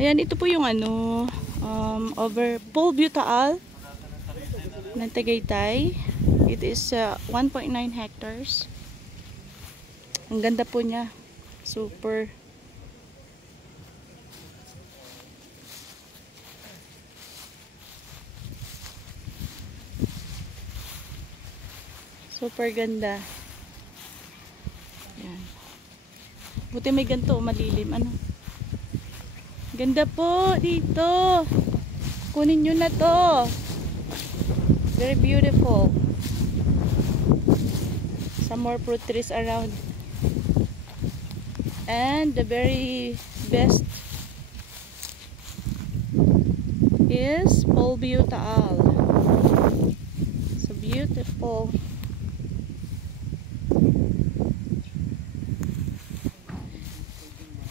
Ayan, ito po yung ano, over Paul Butaal ng Tagaytay. It is 1.9 hectares. Ang ganda po niya. Super. Super ganda. Ayan. Buti may ganito, malilim. Ano? Ganda po dito. Kunin nyo na to. Very beautiful. Some more fruit trees around. And the very best is Paul Butaal. So beautiful.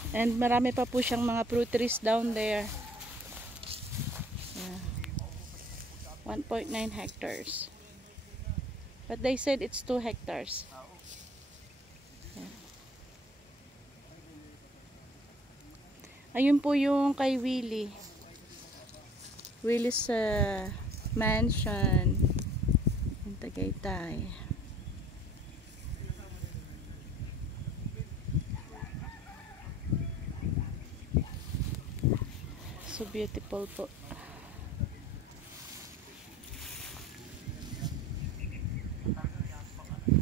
And marami pa po siyang mga fruit trees down there. Yeah. 1.9 hectares. But they said it's 2 hectares. Yeah. Ayun po yung kay Willie. Willie's mansion in Tagaytay. So beautiful po.